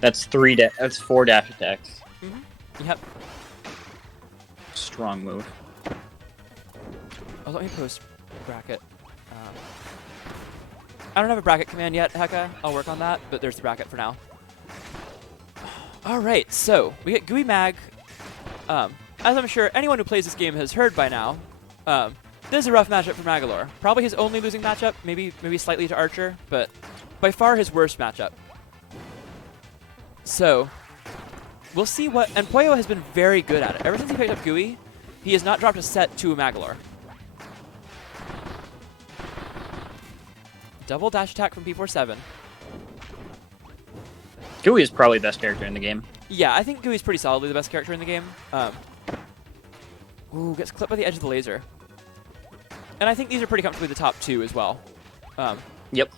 That's that's 4 dash attacks. Yep. Strong move. Oh, let me post bracket. I don't have a bracket command yet, Heka. I'll work on that, but there's the bracket for now. All right, so we get Gooey Mag. As I'm sure anyone who plays this game has heard by now, this is a rough matchup for Magolor. Probably his only losing matchup, maybe slightly to Archer, but by far his worst matchup. So we'll see what... And Poyo has been very good at it. Ever since he picked up Gooey, he has not dropped a set to a Magolor. Double dash attack from P47. Gooey is probably the best character in the game. Yeah, I think Gooey's pretty solidly the best character in the game. Ooh, gets clipped by the edge of the laser. And I think these are pretty comfortably the top 2 as well. Yep.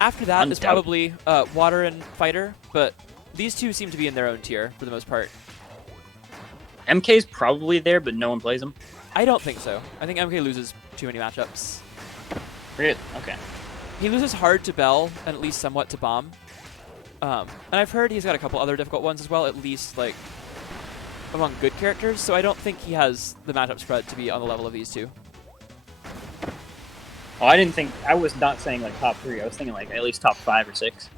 After that is probably Water and Fighter, but these two seem to be in their own tier for the most part. MK's probably there, but no one plays him. I don't think so. I think MK loses too many matchups. Really? Okay. He loses hard to Bell and at least somewhat to Bomb. And I've heard he's got a couple other difficult ones as well, at least like among good characters, so I don't think he has the matchup spread to be on the level of these two. Oh, I was not saying like top 3. I was thinking like at least top 5 or 6.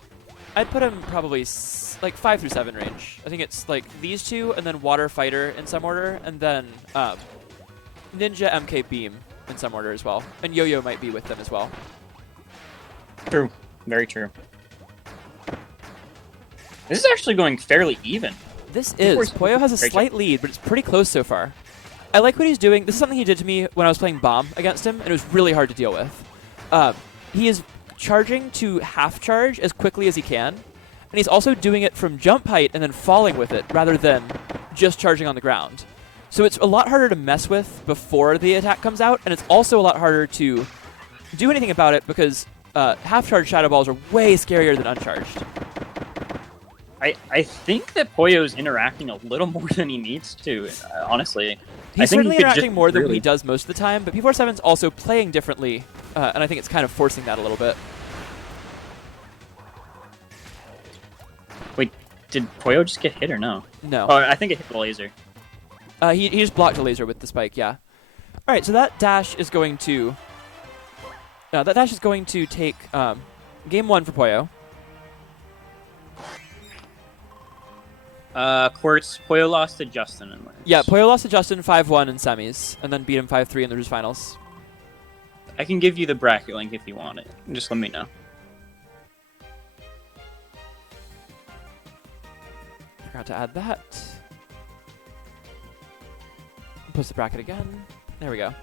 I'd put him probably like 5 through 7 range. I think it's like these two, and then Water Fighter in some order, and then Ninja MK Beam in some order as well. And Yo-Yo might be with them as well. True. Very true. This is actually going fairly even. This is. Poyo has a slight lead, but it's pretty close so far. I like what he's doing. This is something he did to me when I was playing Bomb against him, and it was really hard to deal with. He is charging to half charge as quickly as he can, and he's also doing it from jump height and then falling with it rather than just charging on the ground. So it's a lot harder to mess with before the attack comes out, and it's also a lot harder to do anything about it because half-charged Shadow Balls are way scarier than uncharged. I think that Poyo's interacting a little more than he needs to, honestly. He's certainly interacting more than he does most of the time, but P47's also playing differently, and I think it's kind of forcing that a little bit. Wait, did Poyo just get hit or no? No. Oh, I think it hit the laser. He just blocked a laser with the spike, yeah. All right, so that dash is going to... that dash is going to take game 1 for Poyo. Quartz, Poyo lost to Justin. Yeah, Poyo lost to Justin 5-1 in semis, and then beat him 5-3 in the finals. I can give you the bracket link if you want it. Just let me know. Forgot to add that. Post the bracket again. There we go.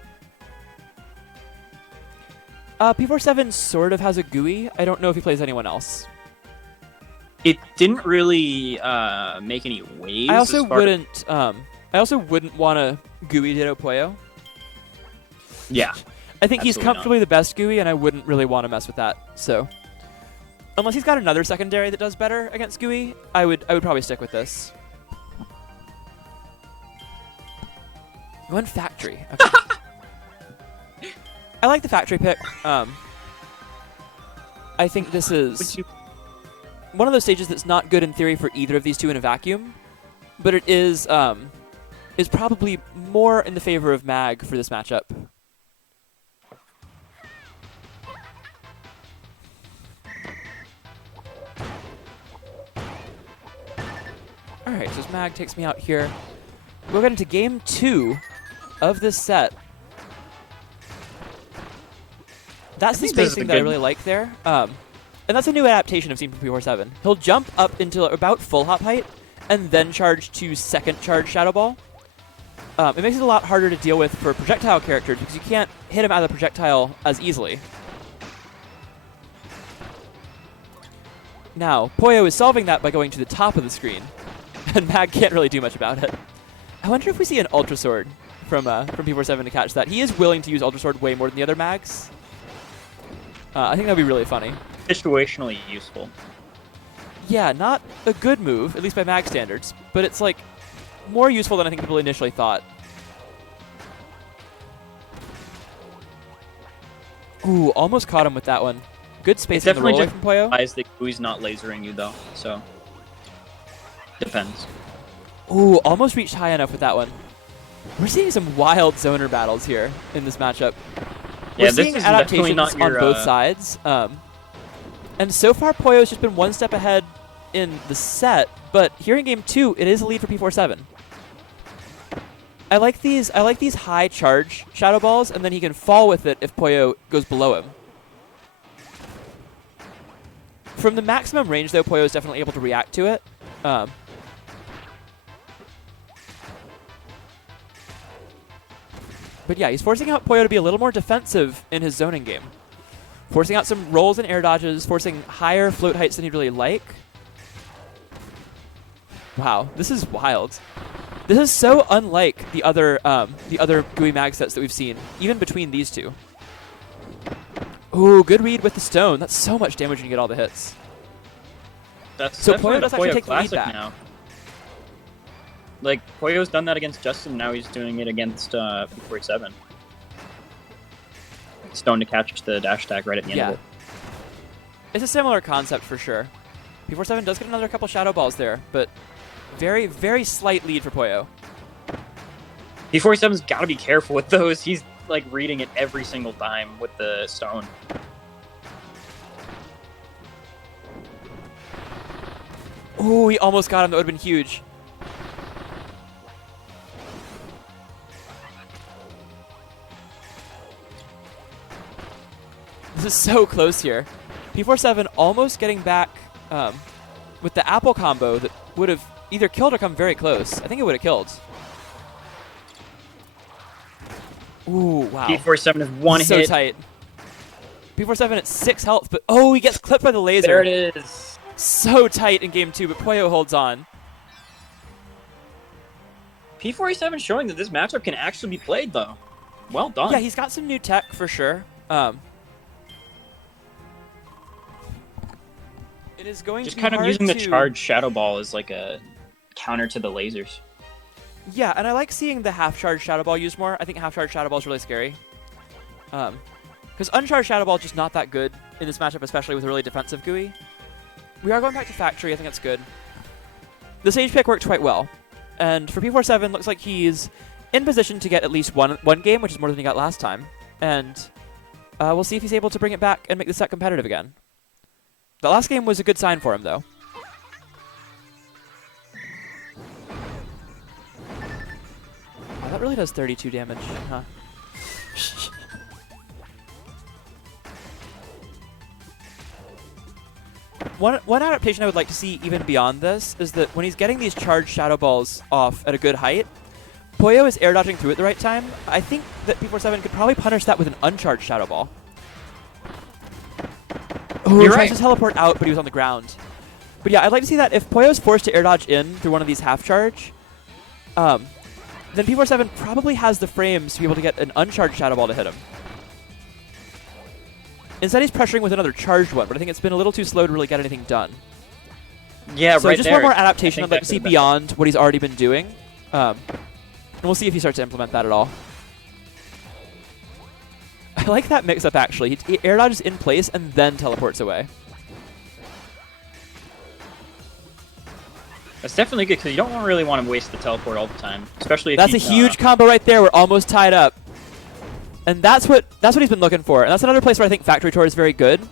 P47 sort of has a Gooey. I don't know if he plays anyone else. It didn't really make any waves. I also wouldn't want to Gooey Ditto Poyo. Yeah. I think he's comfortably the best Gooey, and I wouldn't really want to mess with that. So, unless he's got another secondary that does better against Gooey, I would probably stick with this. One factory. Okay. I like the factory pick. I think this is one of those stages that's not good in theory for either of these two in a vacuum, but it is probably more in the favor of Mag for this matchup. All right, so as Mag takes me out here, we'll get into game 2 of this set. That's the spacing that I really like there. And that's a new adaptation I've seen from P47. He'll jump up into about full hop height and then charge to second charge Shadow Ball. It makes it a lot harder to deal with for projectile characters because you can't hit him out of the projectile as easily. Now, Poyo is solving that by going to the top of the screen, and Mag can't really do much about it. I wonder if we see an Ultra Sword from P47 to catch that. He is willing to use Ultra Sword way more than the other Mags. I think that would be really funny. Situationally useful. Yeah, not a good move, at least by Mag standards, but it's like more useful than I think people initially thought. Ooh, almost caught him with that one. Good spacing on the roll away from Poyo. Eyes that Gooey's not lasering you though, so depends. Ooh, almost reached high enough with that one. We're seeing some wild zoner battles here in this matchup. We're seeing adaptations on both sides. And so far, Poyo's just been one step ahead in the set, but here in game 2, it is a lead for P47. I like these high charge Shadow Balls, and then he can fall with it if Poyo goes below him. From the maximum range, though, Poyo is definitely able to react to it. But yeah, he's forcing out Poyo to be a little more defensive in his zoning game. Forcing out some rolls and air dodges, forcing higher float heights than he'd really like. Wow, this is wild. This is so unlike the other Gooey mag sets that we've seen, even between these two. Ooh, good read with the stone. That's so much damage when you get all the hits. So Poyo does actually take the lead back. Now. Like, Poyo's done that against Justin, now he's doing it against P47. Stone to catch the dash attack right at the end of it. It's a similar concept for sure. P47 does get another couple Shadow Balls there, but very, very slight lead for Poyo. P47's got to be careful with those. He's like reading it every single time with the stone. Ooh, he almost got him. That would have been huge. This is so close here. P47 almost getting back with the apple combo that would have either killed or come very close. I think it would have killed. Ooh, wow. P47 is one hit. So tight. P47 at 6 health, but oh, he gets clipped by the laser. There it is. So tight in game 2, but Poyo holds on. P47 showing that this matchup can actually be played, though. Well done. Yeah, he's got some new tech for sure. It is going just to be kind of hard using the to... charged Shadow Ball as like a counter to the lasers. Yeah, and I like seeing the half-charged Shadow Ball used more. I think half-charged Shadow Ball is really scary. Because uncharged Shadow Ball is just not that good in this matchup, especially with a really defensive Gooey. We are going back to Factory. I think that's good. The Sage pick worked quite well. And for P47, looks like he's in position to get at least one game, which is more than he got last time. And we'll see if he's able to bring it back and make the set competitive again. The last game was a good sign for him, though. Oh, that really does 32 damage, huh? One adaptation I would like to see even beyond this is that when he's getting these charged Shadow Balls off at a good height, Poyo is air dodging through at the right time. I think that P47 could probably punish that with an uncharged Shadow Ball. Oh, he tries to teleport out, but he was on the ground. But yeah, I'd like to see that if Poyo's forced to air dodge in through one of these half charge, then P47 probably has the frames to be able to get an uncharged Shadow Ball to hit him. Instead, he's pressuring with another charged one, but I think it's been a little too slow to really get anything done. Yeah, so right just there. one more adaptation I'd like to see beyond what he's already been doing. And we'll see if he starts to implement that at all. I like that mix-up, actually. He air dodges in place and then teleports away. That's definitely good, because you don't really want to waste the teleport all the time. Especially if that's a huge combo right there. We're almost tied up. And that's what he's been looking for. And that's another place where I think Factory Tour is very good,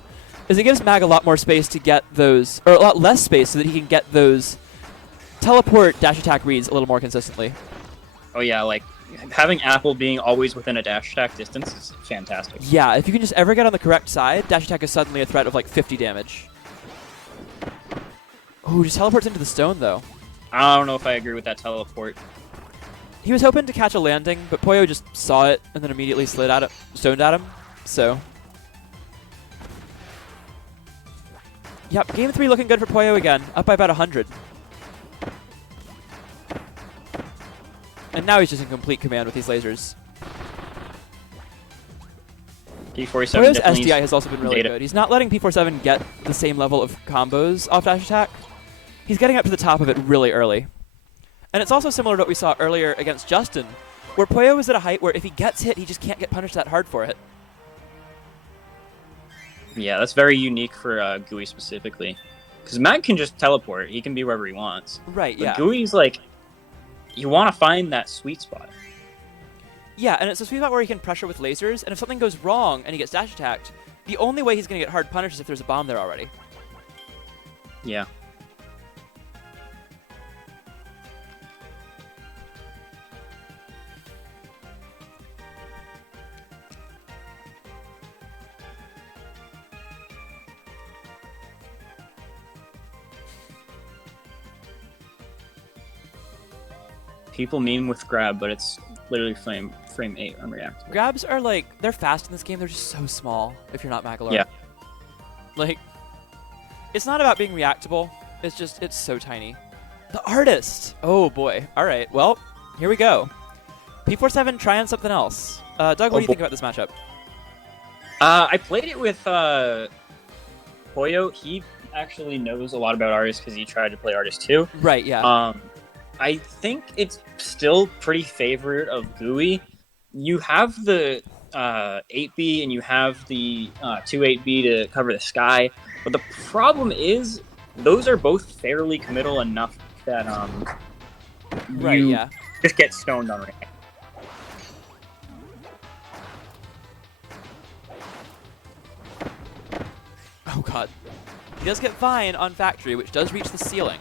is it gives Mag a lot more space to get those, or a lot less space so that he can get those teleport dash attack reads a little more consistently. Oh yeah, like having Apple being always within a dash attack distance is fantastic. Yeah, if you can just ever get on the correct side, dash attack is suddenly a threat of like 50 damage. Ooh, just teleports into the stone though. I don't know if I agree with that teleport. He was hoping to catch a landing, but Poyo just saw it and then immediately slid at it, stoned at him. So, yep, game 3 looking good for Poyo again, up by about 100. And now he's just in complete command with these lasers. P47 Poyo's SDI has also been really good. He's not letting P47 get the same level of combos off dash attack. He's getting up to the top of it really early. And it's also similar to what we saw earlier against Justin, where Poyo is at a height where if he gets hit, he just can't get punished that hard for it. Yeah, that's very unique for Gooey specifically. Because Mag can just teleport. He can be wherever he wants. Right, But yeah. Gooey's like, you want to find that sweet spot. Yeah, and it's a sweet spot where he can pressure with lasers, and if something goes wrong and he gets dash attacked, the only way he's going to get hard punished is if there's a bomb there already. Yeah. People meme with grab, but it's literally frame 8 unreactable. Grabs are like, they're fast in this game, they're just so small if you're not Magolor. Yeah. Like, it's not about being reactable, it's just, it's so tiny. The artist! Oh boy. Alright, well, here we go. P47 trying something else. Doug, what do you think about this matchup? I played it with Poyo. He actually knows a lot about artists because he tried to play artists too. Right, yeah. I think it's still pretty favorite of Gooey. You have the 8B and you have the 2-8B to cover the sky, but the problem is those are both fairly committal enough that right, you yeah. just get stoned on rank. Oh god. He does get Vine on Factory, which does reach the ceiling.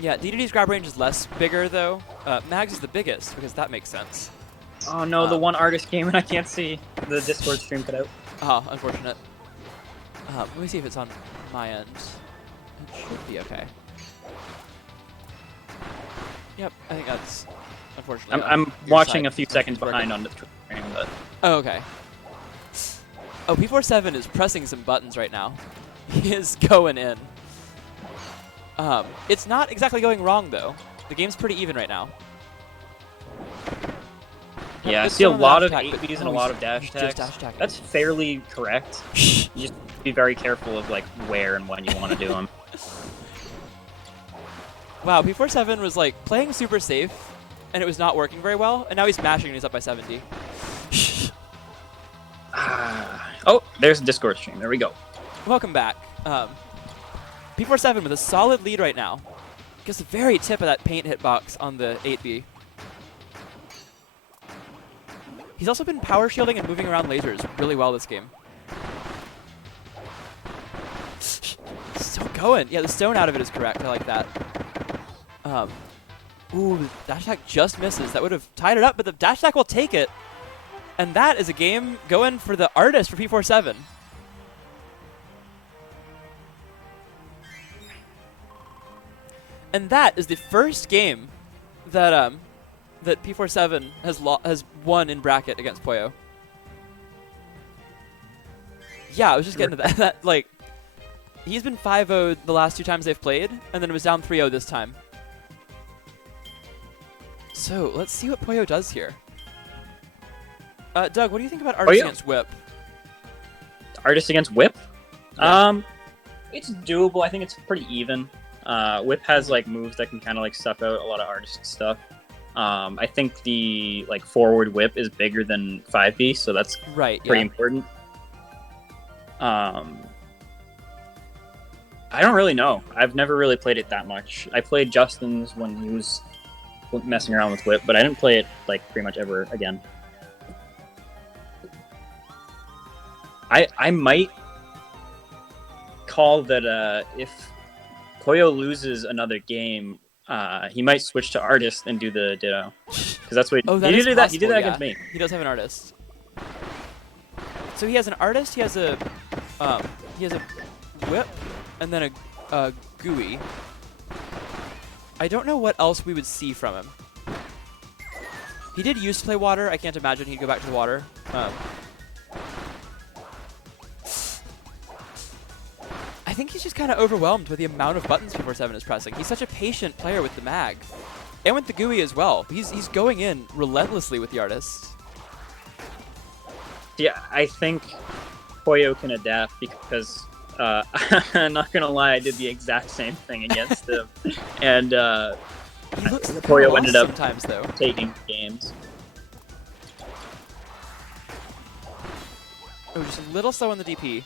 Yeah, DDD's grab range is less bigger, though. Mag's is the biggest, because that makes sense. Oh no, the one artist came and I can't see the Discord stream cut out. Oh, unfortunate. Let me see if it's on my end. It should be okay. Yep, I think that's unfortunately. I'm watching a few seconds behind on the stream, but... Oh, okay. Oh, P47 is pressing some buttons right now. He is going in. It's not exactly going wrong, though. The game's pretty even right now. Yeah, I see a lot of 8Bs and a lot of dash attacks. That's fairly correct. You just be very careful of like where and when you want to do them. Wow, P47 was like playing super safe, and it was not working very well, and now he's mashing and he's up by 70. Oh, there's a Discord stream. There we go. Welcome back. P47 with a solid lead right now. Gets the very tip of that paint hitbox on the 8B. He's also been power shielding and moving around lasers really well this game. Still going. Yeah, the stone out of it is correct. I like that. Ooh, the dash attack just misses. That would have tied it up, but the dash attack will take it. And that is a game going for the artist for P47. And that is the first game that that P47 has won in bracket against Poyo. Yeah, I was just getting to that. That like, he's been 5-0'd the last 2 times they've played, and then it was down 3-0 this time. So let's see what Poyo does here. Doug, what do you think about artist against whip? Artist against whip? Yeah. It's doable. I think it's pretty even. Whip has like moves that can kind of like stuff out a lot of artist stuff. I think the like forward whip is bigger than 5B, so that's pretty important. I don't really know. I've never really played it that much. I played Justin's when he was messing around with whip, but I didn't play it like pretty much ever again. I might call that if Poyo loses another game, he might switch to artist and do the ditto, because that's what he did. He did that against me. He does have an artist. So he has an artist. He has a whip, and then a gooey. I don't know what else we would see from him. He did used to play water. I can't imagine he'd go back to the water. I think he's just kind of overwhelmed with the amount of buttons P47 is pressing. He's such a patient player with the mag. And with the gooey as well. He's going in relentlessly with the artist. Yeah, I think Poyo can adapt because I'm not going to lie, I did the exact same thing against him. And Poyo ended up taking games. Oh, just a little slow on the DP.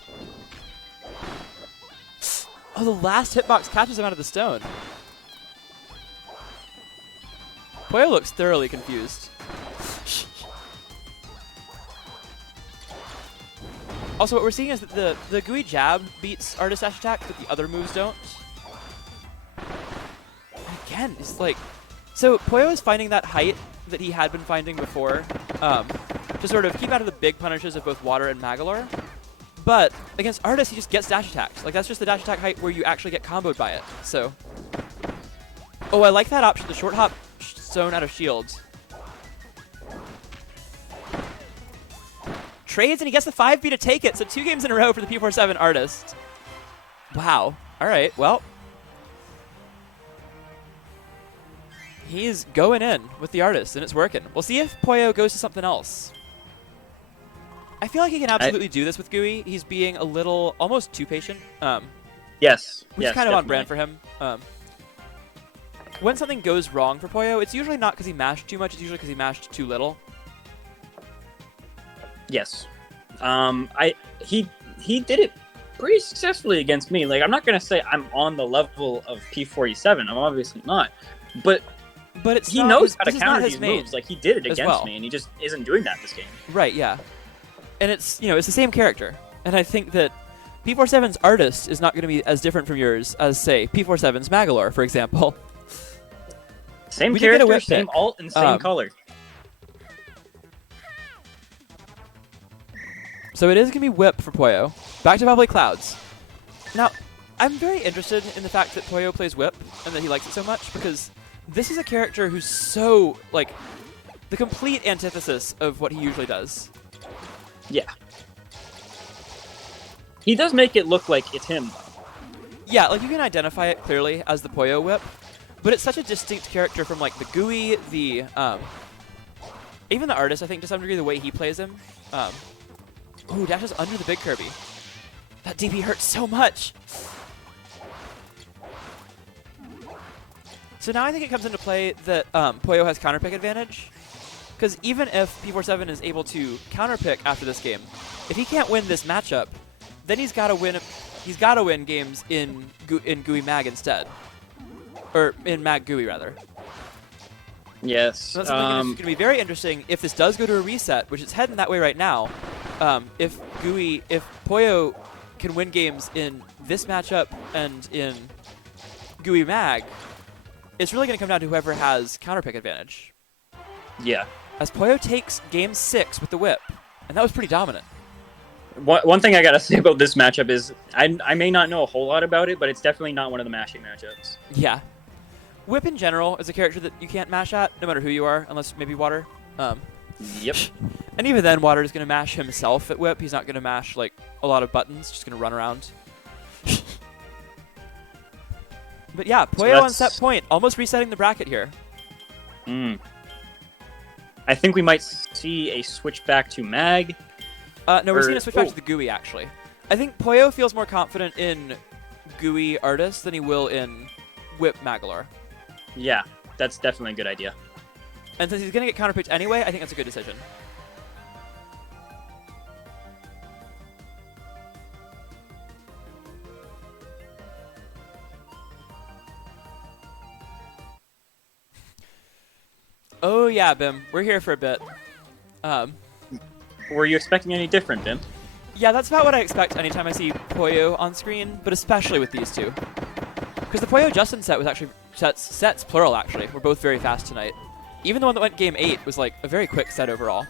Oh, the last hitbox catches him out of the stone. Poyo looks thoroughly confused. Also, what we're seeing is that the Gooey jab beats Artist dash attack, but the other moves don't. And again, it's like... So, Poyo is finding that height that he had been finding before to sort of keep out of the big punishes of both Water and Magolor. But against Artist, he just gets dash attacks. Like, that's just the dash attack height where you actually get comboed by it. So... Oh, I like that option, the short hop zone out of shields. Trades, and he gets the 5B to take it. So 2 games in a row for the P47 Artist. Wow. All right, well. He's going in with the Artist, and it's working. We'll see if Poyo goes to something else. I feel like he can absolutely do this with Gooey. He's being a little, almost too patient. Yes. Which is kind of on brand for him. When something goes wrong for Poyo, it's usually not because he mashed too much. It's usually because he mashed too little. Yes. He did it pretty successfully against me. Like, I'm not gonna say I'm on the level of P47. I'm obviously not, but it's he knows how to counter these moves. Like, he did it against me, and he just isn't doing that this game. Right? Yeah. And it's it's the same character, and I think that P47's Artist is not going to be as different from yours as, say, P47's Magolor, for example. Same character, same alt, and same color. So it is going to be Whip for Poyo. Back to Bubbly Clouds. Now, I'm very interested in the fact that Poyo plays Whip and that he likes it so much, because this is a character who's so, like, the complete antithesis of what he usually does. Yeah. He does make it look like it's him. Yeah, like, you can identify it clearly as the Poyo Whip, but it's such a distinct character from, like, the Gooey, the, even the Artist, I think, to some degree, the way he plays him. Ooh, dashes under the big Kirby. That DP hurts so much. So now I think it comes into play that Poyo has counterpick advantage. Because even if P47 is able to counterpick after this game, if he can't win this matchup, then he's got to win. He's got to win games in Gooey Mag instead, or in Mag Gooey rather. Yes. So that's something that's going to be very interesting if this does go to a reset, which it's heading that way right now. If Poyo can win games in this matchup and in Gooey Mag, it's really going to come down to whoever has counterpick advantage. Yeah. As Poyo takes game 6 with the Whip, and that was pretty dominant. One thing I gotta say about this matchup is I may not know a whole lot about it, but it's definitely not one of the mashing matchups. Yeah. Whip in general is a character that you can't mash at, no matter who you are, unless maybe Water. Yep. And even then, Water is going to mash himself at Whip. He's not going to mash, like, a lot of buttons. Just going to run around. But yeah, Poyo on set point. Almost resetting the bracket here. I think we might see a switch back to Mag. No, we're seeing a switch back to the Gooey, actually. I think Poyo feels more confident in Gooey Artist than he will in Whip Magolor. Yeah, that's definitely a good idea. And since he's going to get counterpicked anyway, I think that's a good decision. Oh yeah, Bim. We're here for a bit. Were you expecting any different, Bim? Yeah, that's about what I expect anytime I see Poyo on screen, but especially with these two. Because the Poyo Justin set was actually sets plural, actually. We're both very fast tonight. Even the one that went game 8 was like a very quick set overall.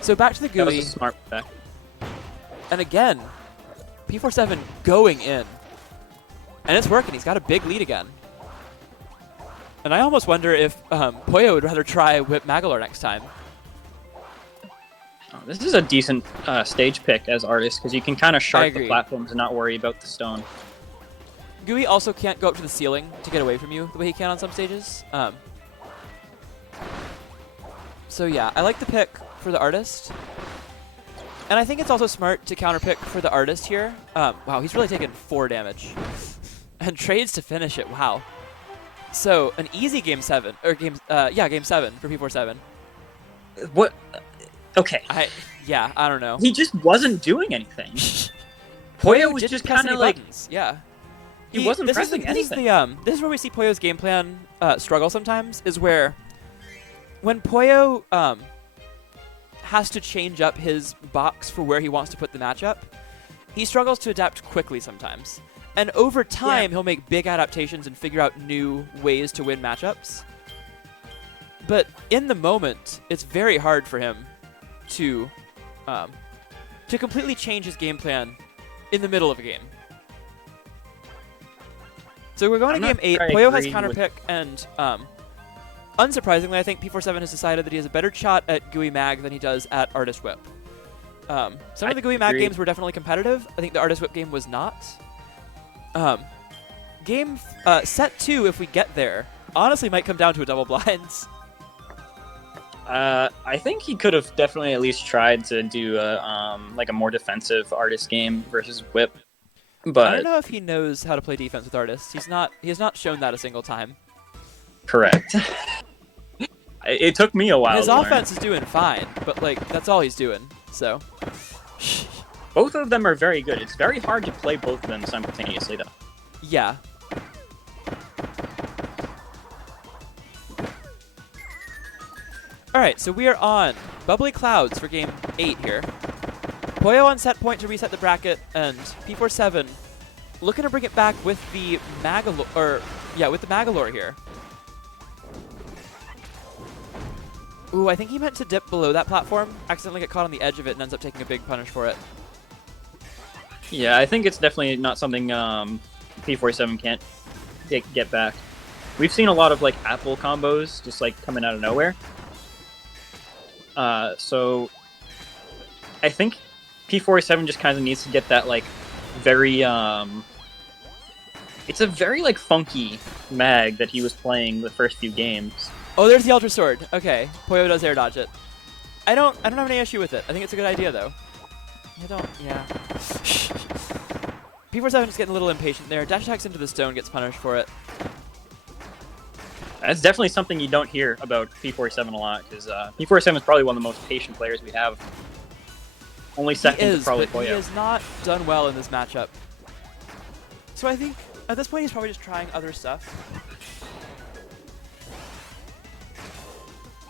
So back to the Gooey. That was a smart back. And again, P47 going in. And it's working. He's got a big lead again. And I almost wonder if Poyo would rather try Whip Magolor next time. Oh, this is a decent stage pick as Artist, because you can kind of shark the platforms and not worry about the stone. Gooey also can't go up to the ceiling to get away from you the way he can on some stages. So yeah, I like the pick for the Artist. And I think it's also smart to counterpick for the Artist here. Wow, he's really taken 4 damage. And trades to finish it, wow. So an easy game 7 or game game 7 for P47. What? Okay. I don't know. He just wasn't doing anything. Poyo was just kind of like buttons. Yeah. he wasn't pressing anything. This is where we see Poyo's game plan struggle sometimes, is where when Poyo has to change up his box for where he wants to put the matchup, he struggles to adapt quickly sometimes. And over time, he'll make big adaptations and figure out new ways to win matchups. But in the moment, it's very hard for him to completely change his game plan in the middle of a game. So we're going to game 8. Poyo has counterpick, and unsurprisingly, I think P47 has decided that he has a better shot at Gooey Mag than he does at Artist Whip. Some of the Gooey Mag games were definitely competitive. I think the Artist Whip game was not. Set 2, if we get there, honestly might come down to a double blinds. I think he could have definitely at least tried to do a more defensive Artist game versus Whip. But I don't know if he knows how to play defense with Artists. He has not shown that a single time. Correct. It took me a while. His offense is doing fine, but that's all he's doing. So both of them are very good. It's very hard to play both of them simultaneously, though. Yeah. All right, so we are on Bubbly Clouds for game 8 here. Poyo on set point to reset the bracket, and P47 looking to bring it back with the Magolor, with the Magolor here. Ooh, I think he meant to dip below that platform, accidentally get caught on the edge of it, and ends up taking a big punish for it. Yeah, I think it's definitely not something P47 can't get back. We've seen a lot of apple combos just coming out of nowhere. So I think P47 just kind of needs to get that very it's a very funky mag that he was playing the first few games. Oh, there's the Ultra Sword. Okay, Poyo does air dodge it. I don't have any issue with it. I think it's a good idea though. P47 is getting a little impatient there. Dash attacks into the stone, gets punished for it. That's definitely something you don't hear about P47 a lot, because P47 is probably one of the most patient players we have. Only second to probably Poyo. He has not done well in this matchup. So I think at this point he's probably just trying other stuff.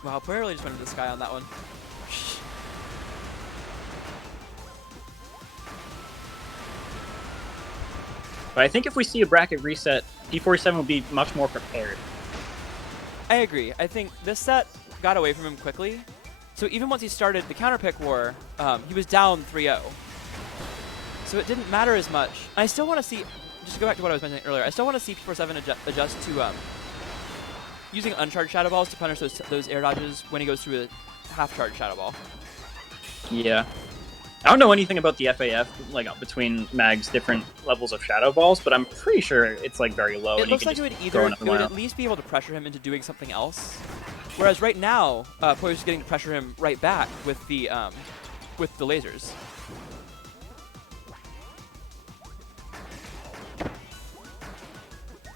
Wow, Poyo really just went into the sky on that one. But I think if we see a bracket reset, P47 will be much more prepared. I agree. I think this set got away from him quickly. So even once he started the counterpick war, he was down 3-0. So it didn't matter as much. I still want to see, just to go back to what I was mentioning earlier, I still want to see P47 adjust to using uncharged Shadow Balls to punish those air dodges when he goes through a half-charged Shadow Ball. Yeah. I don't know anything about the FAF, between Mag's different levels of Shadow Balls, but I'm pretty sure it's very low. It looks like it would at least be able to pressure him into doing something else. Whereas right now, Poyo's getting to pressure him right back with the lasers.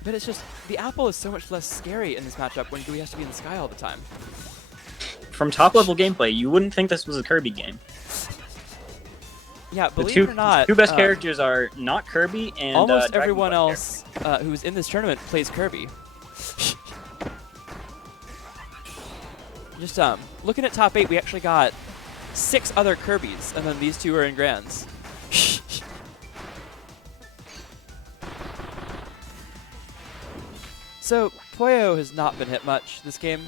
But it's just, the apple is so much less scary in this matchup when Gooey has to be in the sky all the time. From top-level gameplay, you wouldn't think this was a Kirby game. Yeah, believe it or not, two best characters are not Kirby and almost everyone else who's in this tournament plays Kirby. Just looking at top 8, we actually got 6 other Kirbys, and then these 2 are in Grands. So Poyo has not been hit much this game.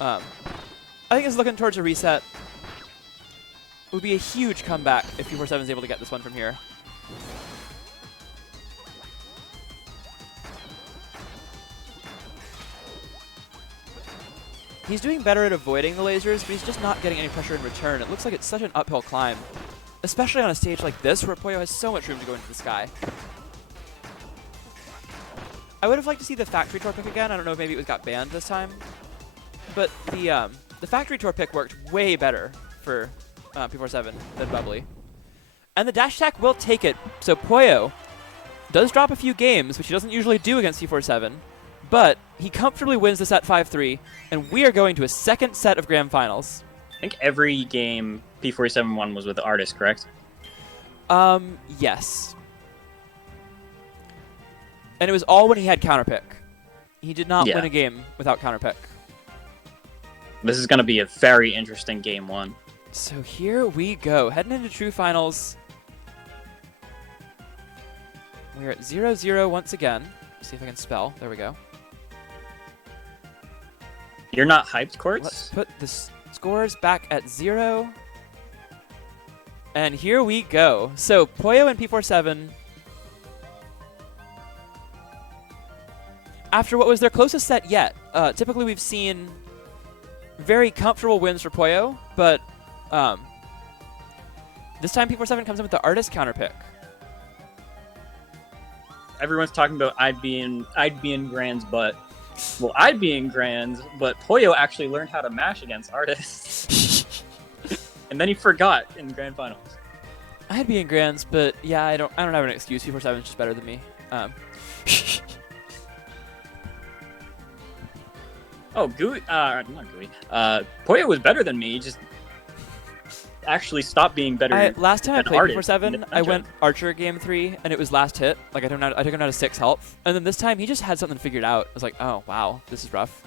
I think it's looking towards a reset. It would be a huge comeback if P47 is able to get this one from here. He's doing better at avoiding the lasers, but he's just not getting any pressure in return. It looks like it's such an uphill climb, especially on a stage like this where Poyo has so much room to go into the sky. I would have liked to see the Factory Tour pick again. I don't know if maybe it got banned this time. But the Factory Tour pick worked way better for P47 than Bubbly. And the dash attack will take it. So Poyo does drop a few games, which he doesn't usually do against P47, but he comfortably wins the set 5-3, and we are going to a second set of grand finals. I think every game P47 won was with the artist, correct? Yes. And it was all when he had counterpick. He did not win a game without counterpick. This is going to be a very interesting game 1. So here we go, heading into true finals. We're at 0-0 once again. Let's see if I can spell. There we go. You're not hyped, Quartz? Let's put the scores back at 0. And here we go. So Poyo and P47, after what was their closest set yet, typically we've seen very comfortable wins for Poyo, but this time P47 comes in with the artist counterpick. Everyone's talking about I'd be in Grand's butt. Well, I'd be in Grand's, but Poyo actually learned how to mash against artists. And then he forgot in Grand Finals. I'd be in Grands, but yeah, I don't have an excuse. P47 is just better than me. Oh, Gooey, not Gooey. Poyo was better than me. He just actually stopped being better. Last time I played P47, I matchup. went Archer game 3, and it was last hit. Like I took him down to 6 health, and then this time he just had something figured out. I was like, oh wow, this is rough.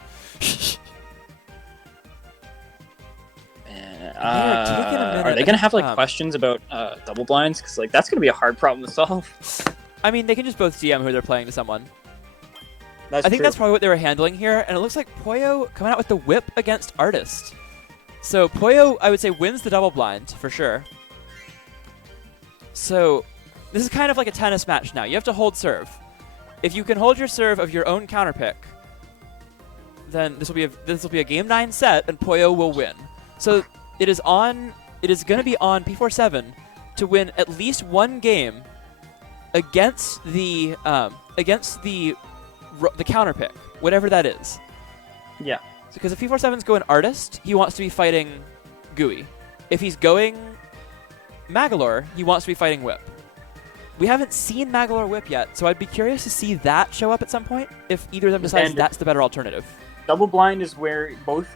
Are they gonna have like questions about double blinds? Because like that's gonna be a hard problem to solve. I mean, they can just both DM who they're playing to someone. I think that's probably what they were handling here, and it looks like Poyo coming out with the whip against Artist. So Poyo, I would say, wins the double blind for sure. So this is kind of like a tennis match now. You have to hold serve. If you can hold your serve of your own counterpick, then this will be a game 9 set, and Poyo will win. So it is going to be on P47 to win at least one game against the counterpick, whatever that is. Yeah. Because if P47's going artist, he wants to be fighting Gooey. If he's going Magolor, he wants to be fighting Whip. We haven't seen Magolor Whip yet, so I'd be curious to see that show up at some point if either of them decides that's the better alternative. Double blind is where both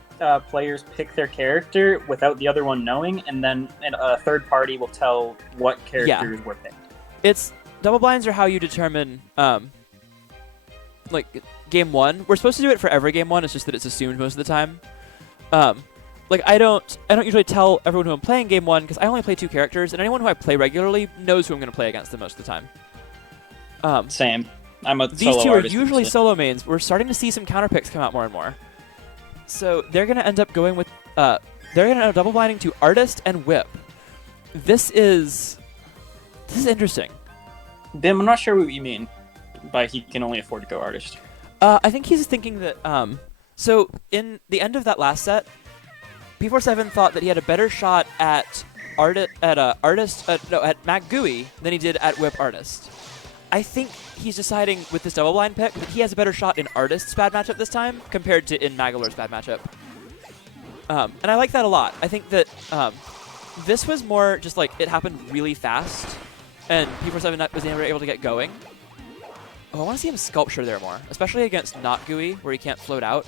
players pick their character without the other one knowing, and then a third party will tell what characters were picked. Double blinds are how you determine like game 1. We're supposed to do it for every game 1. It's just that it's assumed most of the time. Like I don't usually tell everyone who I'm playing game 1 because I only play 2 characters, and anyone who I play regularly knows who I'm going to play against them most of the time. Same. I'm a These solo two are artist, usually mostly. solo mains. We're starting to see some counterpicks come out more and more. So they're going to end up going with they're going to end up double blinding to Artist and Whip. This is interesting. Bim, I'm not sure what you mean by he can only afford to go artist. I think he's thinking that so in the end of that last set, P47 thought that he had a better shot at Mag Gooey than he did at Whip Artist. I think he's deciding with this double blind pick that he has a better shot in Artist's bad matchup this time compared to in Magolor's bad matchup. And I like that a lot. I think that this was more just like it happened really fast, and P47 was never able to get going. Oh, I want to see him sculpture there more, especially against not Gooey, where he can't float out.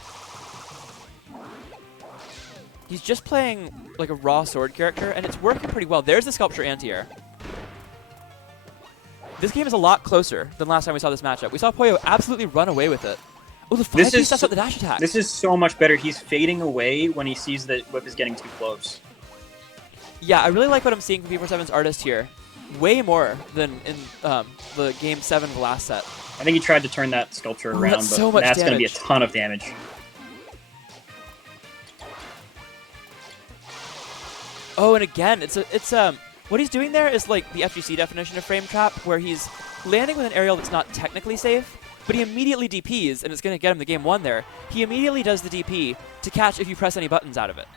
He's just playing like a raw sword character, and it's working pretty well. There's the sculpture anti-air. This game is a lot closer than last time we saw this matchup. We saw Poyo absolutely run away with it. Oh, the 5-piece stuff with the dash attack. This is so much better. He's fading away when he sees that Whip is getting too close. Yeah, I really like what I'm seeing from P47's artist here. Way more than in the game 7 of the last set. I think he tried to turn that sculpture around, that's but that's going to be a ton of damage. Oh, and again, it's what he's doing there is like the FGC definition of frame trap, where he's landing with an aerial that's not technically safe, but he immediately DPs, and it's going to get him the game 1 there. He immediately does the DP to catch if you press any buttons out of it.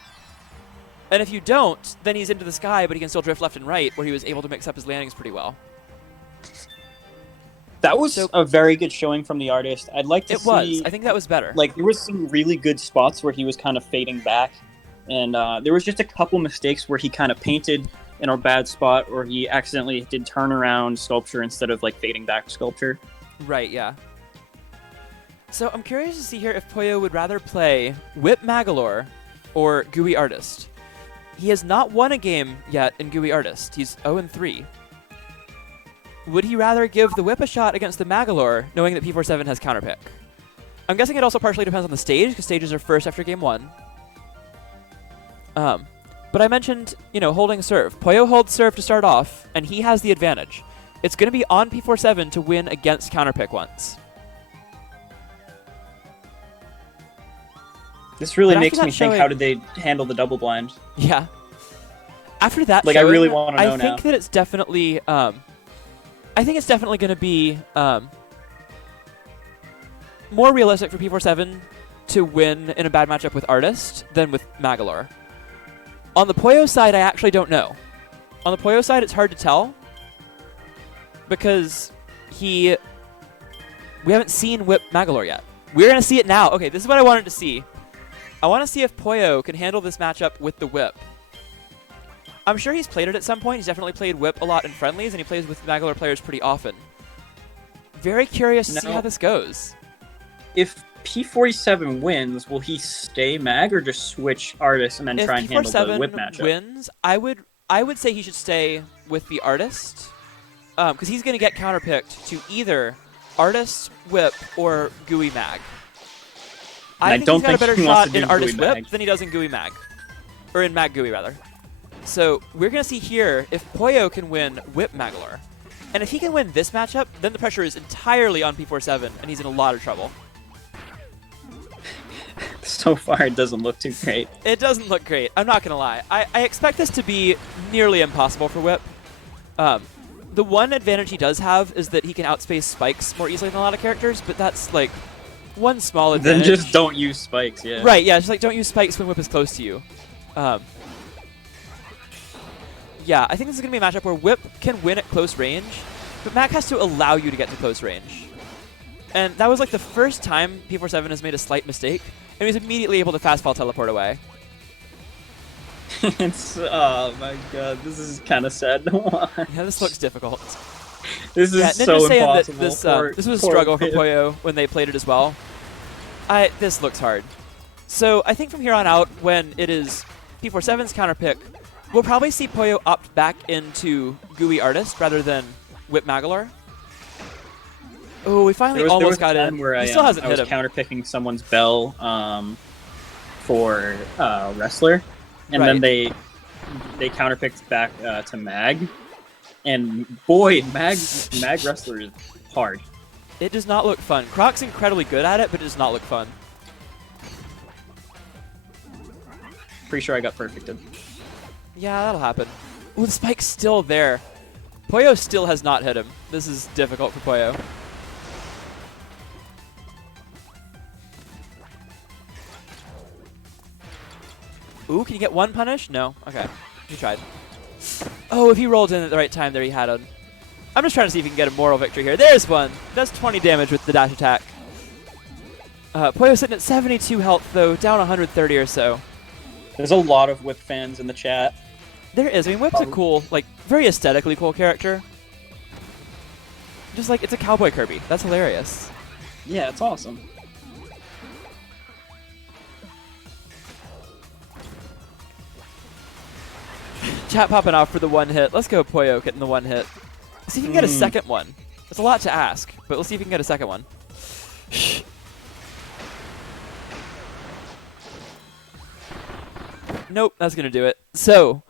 And if you don't, then he's into the sky, but he can still drift left and right, where he was able to mix up his landings pretty well. That was a very good showing from the artist. I'd like to see... It was. I think that was better. Like, there was some really good spots where he was kind of fading back, and there was just a couple mistakes where he kind of painted in a bad spot, or he accidentally did turnaround sculpture instead of, like, fading back sculpture. Right, yeah. So I'm curious to see here if Poyo would rather play Whip Magolor or Gooey Artist. He has not won a game yet in Gooey Artist. He's 0-3. Would he rather give the Whip a shot against the Magolor, knowing that P47 has counterpick? I'm guessing it also partially depends on the stage, because stages are first after game 1. But I mentioned, holding serve. Poyo holds serve to start off, and he has the advantage. It's going to be on P47 to win against counterpick once. This really makes me think, how did they handle the double blind? Yeah. After that I really want to know now. I think that it's definitely... I think it's definitely going to be more realistic for P47 to win in a bad matchup with Artist than with Magolor. On the Poyo side, I actually don't know. On the Poyo side, it's hard to tell because we haven't seen Whip Magolor yet. We're going to see it now. Okay, this is what I wanted to see. I want to see if Poyo can handle this matchup with the Whip. I'm sure he's played it at some point. He's definitely played Whip a lot in friendlies, and he plays with Magolor players pretty often. Very curious to see how this goes. If P47 wins, will he stay Mag or just switch Artist and then try and handle the Whip matchup? If P47 wins, I would say he should stay with the Artist, because he's going to get counterpicked to either Artist, Whip, or Gooey Mag. I think he's got a better shot in Artist Whip than he does in Gooey Mag. Or in Mag Gooey, rather. So we're going to see here if Poyo can win Whip Magolor. And if he can win this matchup, then the pressure is entirely on P47, and he's in a lot of trouble. So far, it doesn't look too great. It doesn't look great. I'm not going to lie. I expect this to be nearly impossible for Whip. The one advantage he does have is that he can outspace spikes more easily than a lot of characters, but that's like one small advantage. Then just don't use spikes, yeah. Right, yeah, just like don't use spikes when Whip is close to you. Yeah, I think this is going to be a matchup where Whip can win at close range, but Mac has to allow you to get to close range. And that was like the first time P47 has made a slight mistake, and he's immediately able to fastfall teleport away. Oh my god, this is kind of sad to watch. Yeah, this looks difficult. This is so impossible. This was a struggle for Poyo when they played it as well. This looks hard. So I think from here on out, when it is P47's counterpick, we'll probably see Poyo opt back into Gooey Artist rather than Whip Magolor. Oh, we finally almost got in. Where he still hasn't hit him. I was counterpicking someone's bell for Wrestler, and then they counterpicked back to Mag. And boy, Mag Wrestler is hard. It does not look fun. Croc's incredibly good at it, but it does not look fun. Pretty sure I got perfected. Yeah, that'll happen. Ooh, the spike's still there. Poyo still has not hit him. This is difficult for Poyo. Ooh, can you get one punish? No. Okay. He tried. Oh, if he rolled in at the right time, there he had him. I'm just trying to see if he can get a moral victory here. There's one. Does 20 damage with the dash attack. Poyo's sitting at 72 health, though, down 130 or so. There's a lot of Whip fans in the chat. There is. I mean, Whip's a cool, like, very aesthetically cool character. Just like, it's a Cowboy Kirby. That's hilarious. Yeah, it's awesome. Chat popping off for the one hit. Let's go Poyo getting the one hit. See if we can get a second one. It's a lot to ask, but we'll see if we can get a second one. Nope, that's going to do it. So,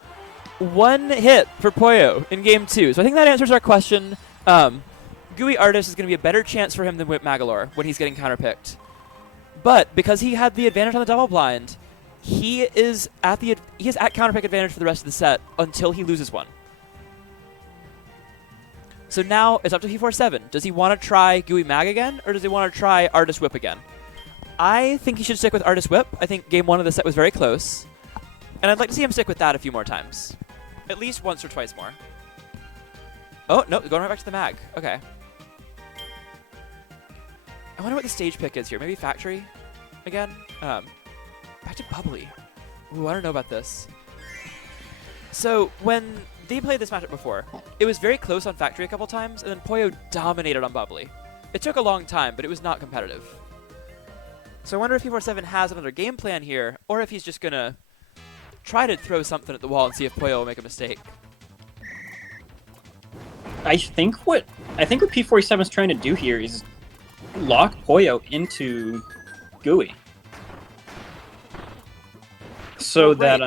one hit for Poyo in game 2. So I think that answers our question. Gooey Artist is going to be a better chance for him than Whip Magolor when he's getting counterpicked. But because he had the advantage on the double blind, he is at counterpick advantage for the rest of the set until he loses one. So now it's up to P47. Does he want to try Gooey Mag again, or does he want to try Artist Whip again? I think he should stick with Artist Whip. I think game 1 of the set was very close. And I'd like to see him stick with that a few more times. At least once or twice more. Oh, no, going right back to the Mag. Okay. I wonder what the stage pick is here. Maybe Factory again? Back to Bubbly. Ooh, I don't know about this. So, when they played this matchup before, it was very close on Factory a couple times, and then Poyo dominated on Bubbly. It took a long time, but it was not competitive. So I wonder if P47 has another game plan here, or if he's just going to try to throw something at the wall and see if Poyo will make a mistake. I think what P47 is trying to do here is lock Poyo into Gooey. So that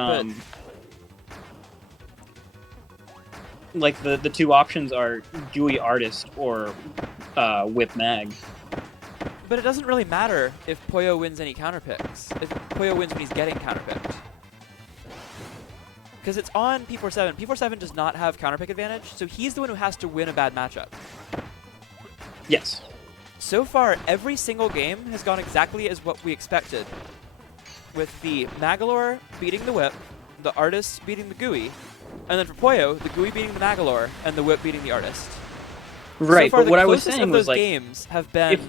like the two options are Gooey Artist or Whip Mag. But it doesn't really matter if Poyo wins any counterpicks. If Poyo wins when he's getting counterpicked. Because it's on P47. P47 does not have counterpick advantage, so he's the one who has to win a bad matchup. Yes. So far, every single game has gone exactly as what we expected. With the Magolor beating the Whip, the Artist beating the Gooey, and then for Poyo, the Gooey beating the Magolor, and the Whip beating the Artist. Right, so far, but what I was saying of was those like games have been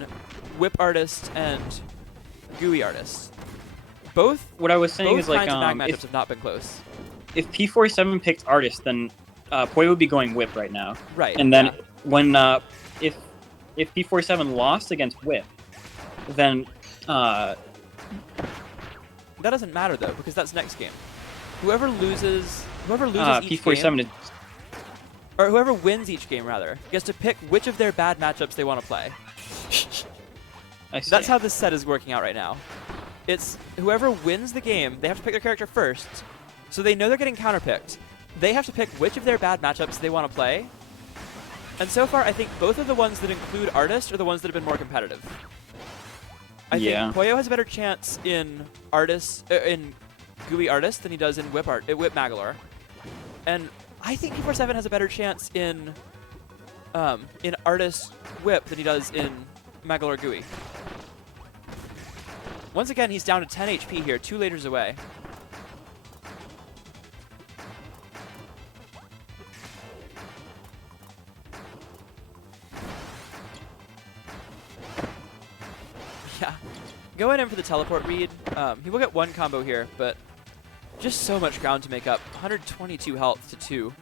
Whip Artist and Gooey Artist. Both. What I was saying is like kinds of mag matchups have not been close. If P47 picked Artist, then Poyo would be going Whip right now. Right. And then when if P47 lost against Whip, then that doesn't matter though, because that's next game. Whoever loses each P47 game, or whoever wins each game rather, gets to pick which of their bad matchups they want to play. That's how this set is working out right now. It's whoever wins the game, they have to pick their character first, so they know they're getting counterpicked. They have to pick which of their bad matchups they want to play. And so far, I think both of the ones that include Artist are the ones that have been more competitive. I think Poyo has a better chance in in Gooey Artist than he does in Whip Magolor. And I think P47 has a better chance in Artist Whip than he does in Magolor Gooey. Once again, he's down to 10 HP here, 2 lasers away. Yeah, going in for the teleport read. He will get 1 combo here, but just so much ground to make up. 122 health to 2.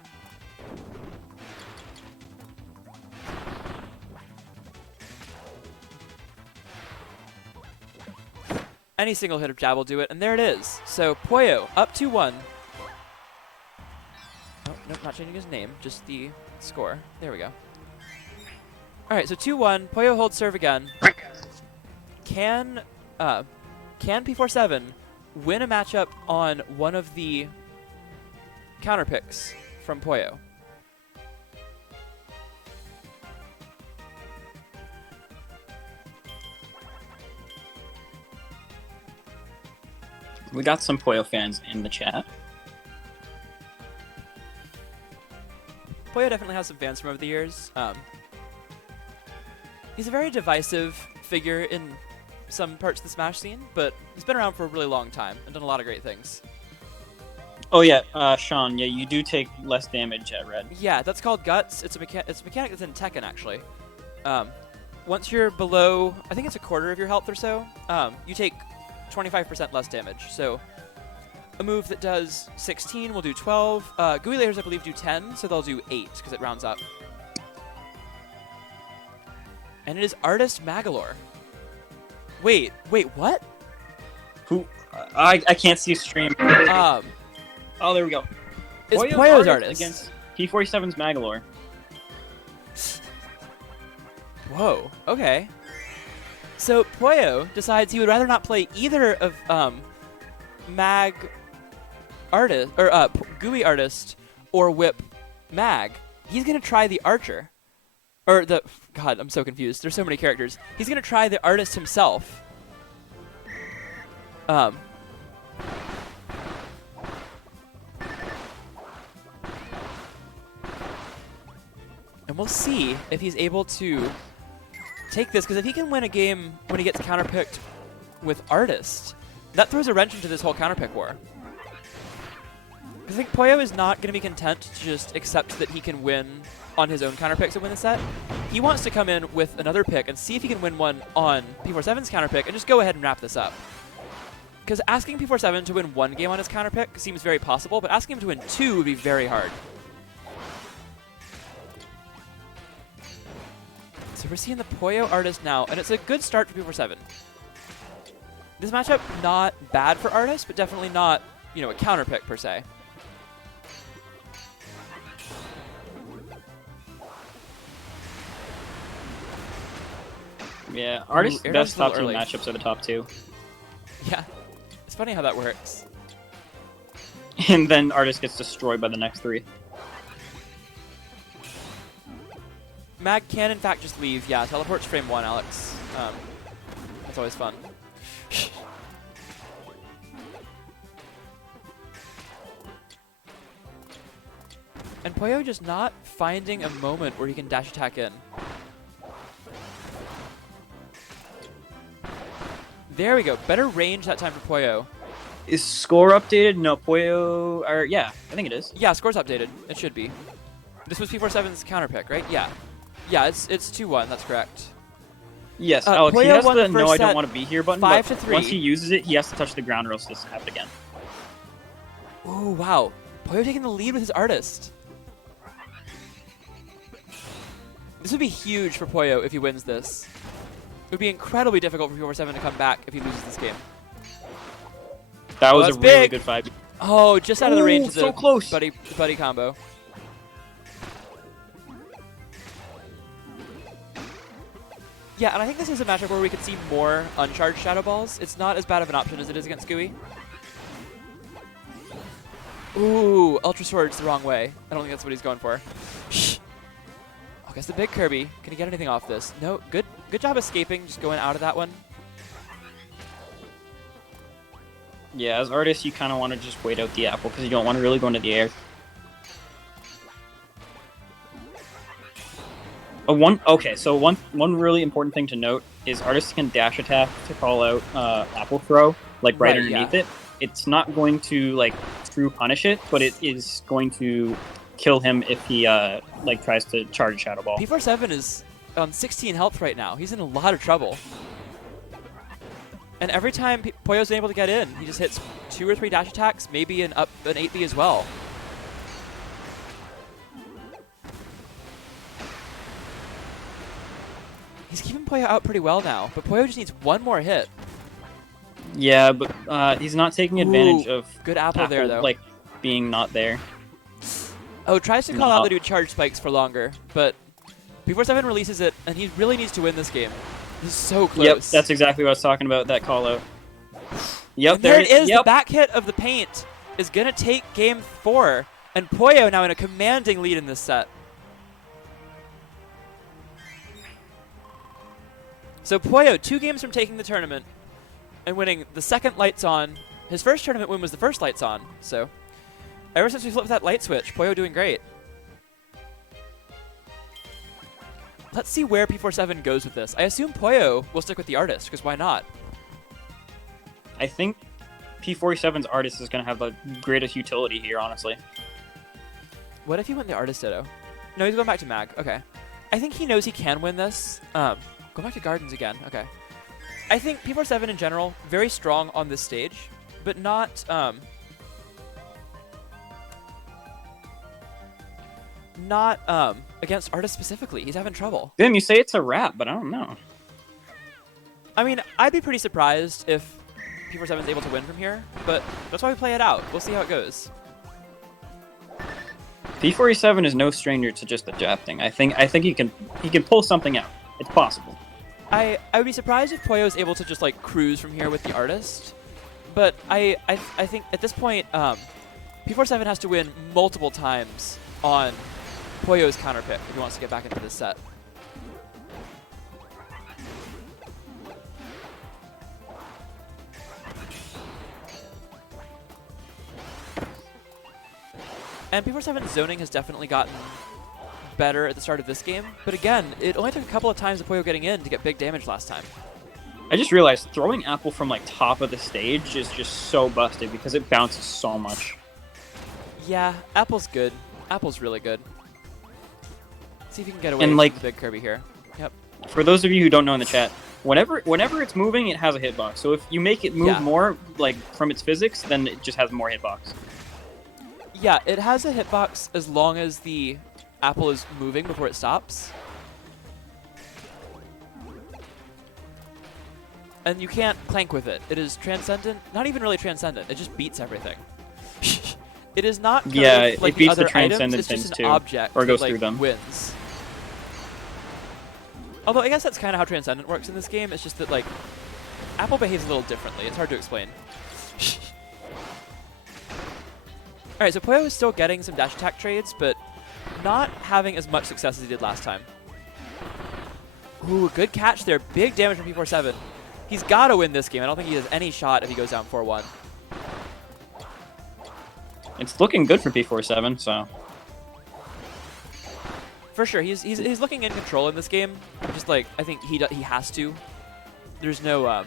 Any single hit of jab will do it, and there it is. So Poyo up 2-1. Oh, nope, not changing his name, just the score. There we go. All right, so 2-1. Poyo holds serve again. Can P47 win a matchup on one of the counterpicks from Poyo? We got some Poyo fans in the chat. Poyo definitely has some fans from over the years. He's a very divisive figure in some parts of the Smash scene, but he's been around for a really long time and done a lot of great things. Oh yeah, Sean, yeah, you do take less damage at red. Yeah, that's called Guts. It's a mechanic that's in Tekken, actually. Once you're below, I think it's a quarter of your health or so, you take 25% less damage. So a move that does 16 will do 12. Gooey lasers, I believe, do 10, so they'll do 8 because it rounds up. And it is Artist Magolor. Wait, what? Who? I can't see stream. Oh, there we go. It's Poyo's Artist against P47's Magolor. Whoa. Okay. So Poyo decides he would rather not play either of Mag Artist or Gooey Artist or Whip Mag. He's gonna try the Archer, or the God. I'm so confused. There's so many characters. He's gonna try the Artist himself. And we'll see if he's able to take this, because if he can win a game when he gets counterpicked with Artist, that throws a wrench into this whole counterpick war. I think Poyo is not going to be content to just accept that he can win on his own counterpicks and win the set. He wants to come in with another pick and see if he can win one on P47's counterpick and just go ahead and wrap this up. Because asking P47 to win 1 game on his counterpick seems very possible, but asking him to win 2 would be very hard. So we're seeing the Poyo Artist now, and it's a good start for P47. This matchup, not bad for Artis, but definitely not, you know, a counter pick per se. Yeah, Artis' Air best dodge top a 2 little early. matchups are the top 2. Yeah, it's funny how that works. And then Artis gets destroyed by the next 3. Mag can, in fact, just leave. Yeah, teleports frame 1, Alex. That's always fun. And Poyo just not finding a moment where he can dash attack in. There we go. Better range that time for Poyo. Is score updated? No, Poyo... Or, yeah, I think it is. Yeah, score's updated. It should be. This was P47's counter pick, right? Yeah. Yeah, it's 2-1. That's correct. Yes, Alex, he Poyo has won the the no, first I don't set want to be here button, 5 but to 3. once he uses it, he has to touch the ground or else this happen again. Oh, wow. Poyo taking the lead with his artist. This would be huge for Poyo if he wins this. It would be incredibly difficult for P47 to come back if he loses this game. That was a that's really big. good fight. Oh, just out of the range of the so close. buddy combo. Yeah, and I think this is a matchup where we could see more uncharged Shadow Balls. It's not as bad of an option as it is against Gooey. Ooh, Ultra Sword's the wrong way. I don't think that's what he's going for. I guess the big Kirby. Can he get anything off this? No, good job escaping, just going out of that one. Yeah, as artists, you kind of want to just wait out the apple because you don't want to really go into the air. Okay, so one really important thing to note is artists can dash attack to call out apple throw, like right underneath it. It's not going to like true punish it, but it is going to kill him if he like tries to charge Shadow Ball. P47 is on 16 health right now. He's in a lot of trouble. And every time Poyo's been able to get in, he just hits 2 or 3 dash attacks, maybe an 8B as well. He's keeping Poyo out pretty well now, but Poyo just needs one more hit. Yeah, but he's not taking advantage of good apple there, though. Like being not there. Oh, tries to call out the dude charge spikes for longer, but P47 releases it, and he really needs to win this game. This is so close. Yep, that's exactly what I was talking about, that call out. Yep, and there it is. Yep. The back hit of the paint is going to take game 4, and Poyo now in a commanding lead in this set. So Poyo, 2 games from taking the tournament and winning the second Lights On. His first tournament win was the first Lights On, so ever since we flipped that light switch, Poyo doing great. Let's see where P47 goes with this. I assume Poyo will stick with the artist, because why not? I think P47's artist is going to have the greatest utility here, honestly. What if he went the artist ditto? No, he's going back to Mag. Okay. I think he knows he can win this. Go back to Gardens again. Okay. I think P47 in general, very strong on this stage, but not against artists specifically. He's having trouble. Damn, you say it's a wrap, but I don't know. I mean, I'd be pretty surprised if P47 is able to win from here, but that's why we play it out. We'll see how it goes. P47 is no stranger to just the jab thing. I think he can pull something out. It's possible. I would be surprised if Poyo is able to just like cruise from here with the artist, but I think at this point P47 has to win multiple times on Poyo's counter pick if he wants to get back into this set. And P47's zoning has definitely gotten better at the start of this game, but again, it only took a couple of times of Poyo getting in to get big damage last time. I just realized throwing apple from like top of the stage is just so busted because it bounces so much. Yeah, apple's good. Apple's really good. See if you can get away and from like the big Kirby here. Yep. For those of you who don't know in the chat, whenever it's moving, it has a hitbox. So if you make it move more like from its physics, then it just has more hitbox. Yeah, it has a hitbox as long as the apple is moving before it stops. And you can't clank with it. It is transcendent. Not even really transcendent. It just beats everything. It is not kind Yeah, of like it beats the the other items. transcendent It's just things an too, object or goes that, like, through them. wins. Although I guess that's kind of how transcendent works in this game. It's just that like Apple behaves a little differently. It's hard to explain. All right, so Poyo is still getting some dash attack trades, but not having as much success as he did last time. Ooh, good catch there. Big damage from P47. He's got to win this game. I don't think he has any shot if he goes down 4-1. It's looking good for P47, so. For sure, he's looking in control in this game. Just like I think he has to. There's no. I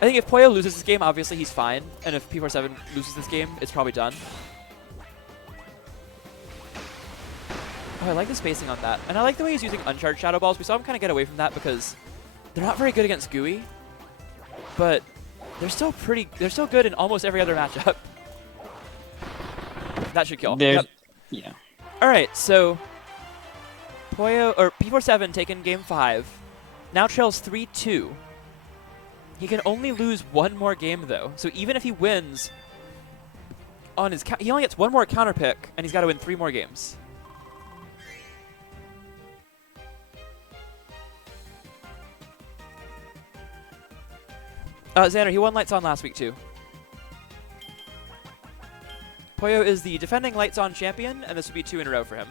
think if Poyo loses this game, obviously he's fine, and if P47 loses this game, it's probably done. Oh, I like the spacing on that, and I like the way he's using uncharged shadow balls. We saw him kind of get away from that because they're not very good against Gooey, but they're still good in almost every other matchup. That should kill. Yep. Yeah. All right, so Poyo or P47 taken game 5. Now trails 3-2. He can only lose one more game though. So even if he wins on his he only gets one more counter pick, and he's got to win 3 more games. Xander, he won Lights On last week too. Poyo is the defending Lights On champion, and this would be 2 in a row for him.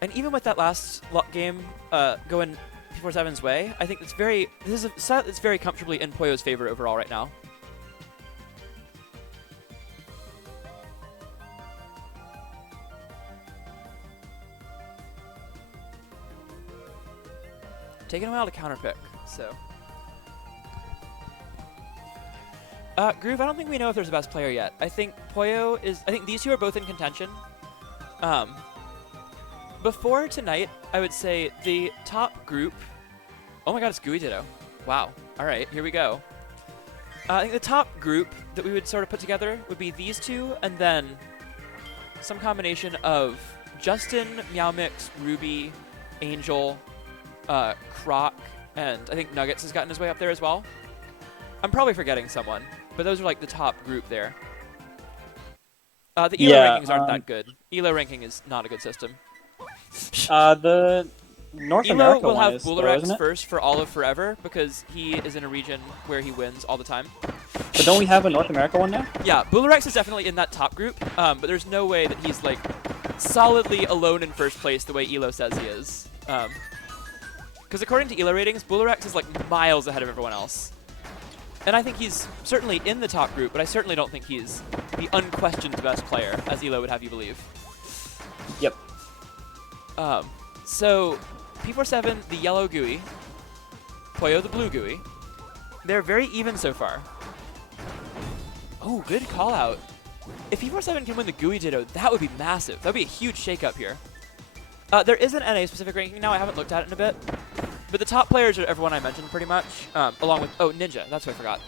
And even with that last game going P47's way, I think it's this is a set that's very comfortably in Poyo's favor overall right now. Taking a while to counterpick, so. Groove, I don't think we know if there's a best player yet. I think Poyo is. I think these two are both in contention. Before tonight, I would say the top group. Oh my god, it's Gooey Ditto. Wow. All right, here we go. I think the top group that we would sort of put together would be these two, and then some combination of Justin, Meowmix, Ruby, Angel, Croc, and I think Nuggets has gotten his way up there as well. I'm probably forgetting someone, but those are like the top group there. The ELO rankings aren't that good. ELO ranking is not a good system. The North America will one have is, Bullrex isn't it? first for all of forever because he is in a region where he wins all the time. But don't we have a North America one now? Yeah, Bullrex is definitely in that top group, but there's no way that he's like solidly alone in first place the way ELO says he is. Because according to ELO ratings, Bullrex is like miles ahead of everyone else. And I think he's certainly in the top group, but I certainly don't think he's the unquestioned best player, as ELO would have you believe. Yep. So, P47, the yellow Gooey, Poyo, the blue Gooey. They're very even so far. Oh, good call out. If P47 can win the Gooey Ditto, that would be massive. That would be a huge shakeup here. There is an NA specific ranking now. I haven't looked at it in a bit. But the top players are everyone I mentioned pretty much, along with, oh, Ninja. That's what I forgot.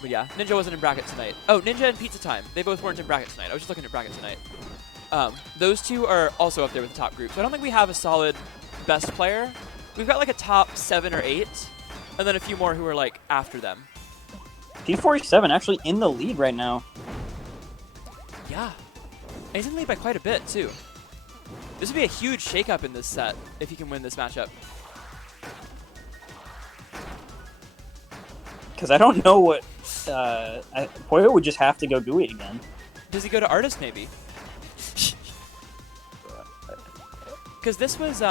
But yeah, Ninja wasn't in bracket tonight. Oh, Ninja and Pizza Time. They both weren't in bracket tonight. I was just looking at bracket tonight. Those two are also up there with the top group. So I don't think we have a solid best player. We've got like a top 7 or 8, and then a few more who are like after them. P47 actually in the lead right now. Yeah. And he's in the lead by quite a bit, too. This would be a huge shakeup in this set if he can win this matchup. Because I don't know what... Poyo would just have to go Gooey again. Does he go to Artist, maybe? Because this was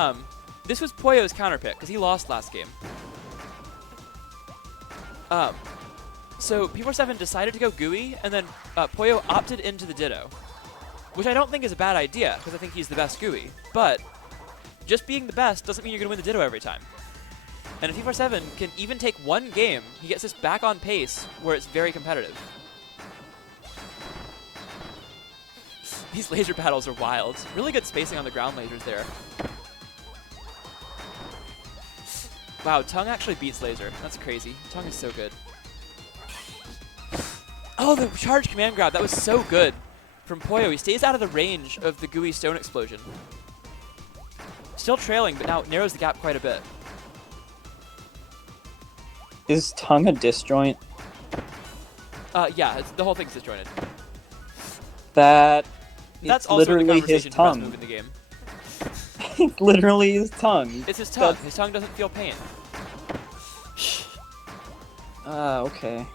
Poyo's counter pick, because he lost last game. So P47 decided to go Gooey, and then Poyo opted into the Ditto. Which I don't think is a bad idea, because I think he's the best Gooey. But just being the best doesn't mean you're going to win the Ditto every time. And if P47 can even take one game, he gets this back on pace where it's very competitive. These laser battles are wild. Really good spacing on the ground lasers there. Wow, Tongue actually beats laser. That's crazy. Tongue is so good. Oh, the charge command grab. That was so good from Poyo. He stays out of the range of the Gooey stone explosion. Still trailing, but now narrows the gap quite a bit. Is tongue a disjoint? Yeah, the whole thing's disjointed. That's also literally the his conversation tongue. move in the game. It's literally his tongue. It's his tongue. His tongue doesn't feel pain. Okay.